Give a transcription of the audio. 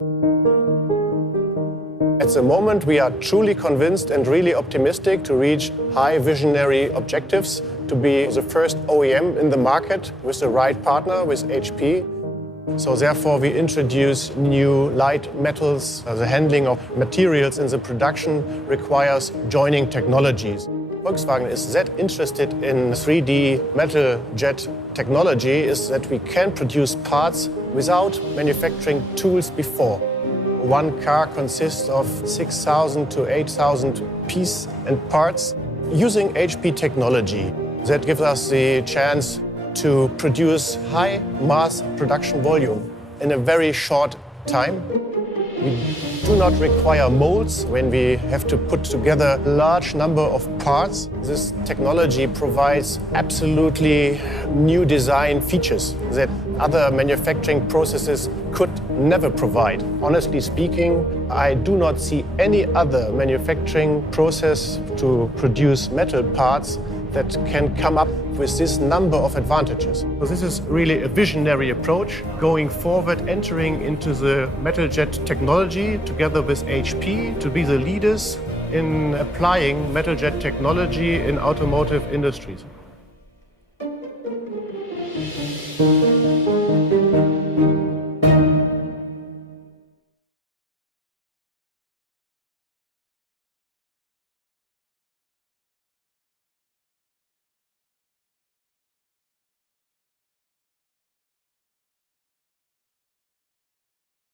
At the moment, we are truly convinced and really optimistic to reach high visionary objectives, to be the first OEM in the market with the right partner, with HP. So therefore, we introduce new light metals. The handling of materials in the production requires joining technologies. Volkswagen is that interested in 3D metal jet technology is that we can produce parts without manufacturing tools before. One car consists of 6,000 to 8,000 pieces and parts using HP technology. That gives us the chance to produce high mass production volume in a very short time. We do not require molds when we have to put together a large number of parts. This technology provides absolutely new design features that other manufacturing processes could never provide. Honestly speaking, I do not see any other manufacturing process to produce metal parts that can come up with this number of advantages. So this is really a visionary approach, going forward, entering into the metal jet technology together with HP to be the leaders in applying metal jet technology in automotive industries.